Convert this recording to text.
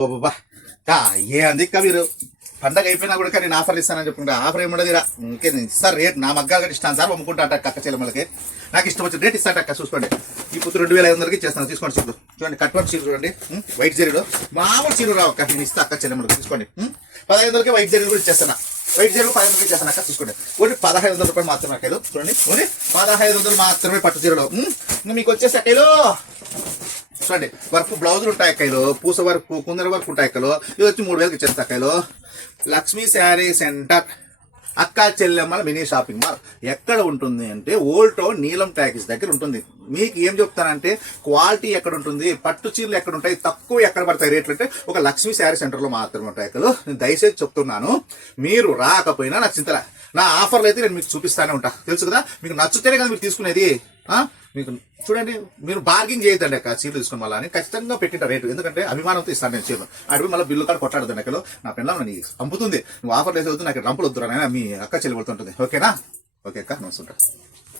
బాబా ఏ అందిక్క మీరు పండగ అయిపోయినా కూడా నేను ఆఫర్లు ఇస్తానని చెప్పుకుంటా. ఆఫర్ ఏముండదు ఇరా, ఇంకే సార్ రేట్ నా మగ్గాలు కూడా ఇస్తాను సార్, అమ్ముకుంటా అంట అక్క చెల్లెమ్మలకి. నాకు ఇష్టం వచ్చిన రేట్ ఇస్తాను అక్క. చూసుకోండి ఈ పుత్తు 2500కి ఇచ్చేస్తాను. తీసుకోండి చీరలు చూడండి, కట్ వర్క్ చీర చూడండి, వైట్ జరీలో మామూలు చీర రావు అక్క, నేను ఇస్తా అక్క చెల్లెమ్మలకి. తీసుకోండి 1500కి వైట్ జరీలు కూడా ఇచ్చేస్తాను. వైట్ జరీలు 1500కి ఇచ్చేస్తాను అక్క. తీసుకోండి ఓన్లీ 1500 రూపాయలు మాత్రమే అక్కలు. చూడండి ఓన్లీ 1500 మాత్రమే పట్టు చీరలో. మీకు వచ్చేసి అక్కలు చూడండి వర్క్ బ్లౌజులు ఉంటాయి అక్కలు, పూస వర్క్ కుందర వర్క్ ఉంటాయి అక్కలు. ఇది వచ్చి 3000కి ఇచ్చేస్తా అక్కలు. లక్ష్మీ శారీ సెంటర్ అక్క చెల్లెమ్మల మినీ షాపింగ్ మాల్ ఎక్కడ ఉంటుంది అంటే ఓల్డ్ టౌన్ నీలం టాకీస్ దగ్గర ఉంటుంది. మీకు ఏం చెప్తానంటే క్వాలిటీ ఎక్కడ ఉంటుంది, పట్టు చీరలు ఎక్కడ ఉంటాయి, తక్కువ ఎక్కడ పడతాయి రేట్లు అంటే ఒక లక్ష్మీ శారీ సెంటర్లో మాత్రమే ఉంటాయి అక్కలు. నేను దయచేసి చెప్తున్నాను, మీరు రాకపోయినా నాకు చింతలే, నా ఆఫర్లు అయితే నేను మీకు చూపిస్తానే ఉంటా. తెలుసు కదా, మీకు నచ్చుతేనే కదా మీరు తీసుకునేది. మీకు చూడండి, మీరు బార్గింగ్ చేయొద్దండి అక్క చీరలు తీసుకుని మళ్ళీ అని ఖచ్చితంగా పెట్టిన రేటు, ఎందుకంటే అభిమానంతో ఇస్తాను నేను చీరలు. అడిగి మళ్ళీ బిల్లు కాడ కొట్టాడుతుంది అక్కలు. నా పిల్లలు నీ పంపుతుంది, నువ్వు ఆఫర్ వేసి వద్దు, నాకు రంపులు వద్దురా మీ అక్క చెల్లి పడుతుంటుంది. ఓకేనా? ఓకే అక్క, నమస్తే.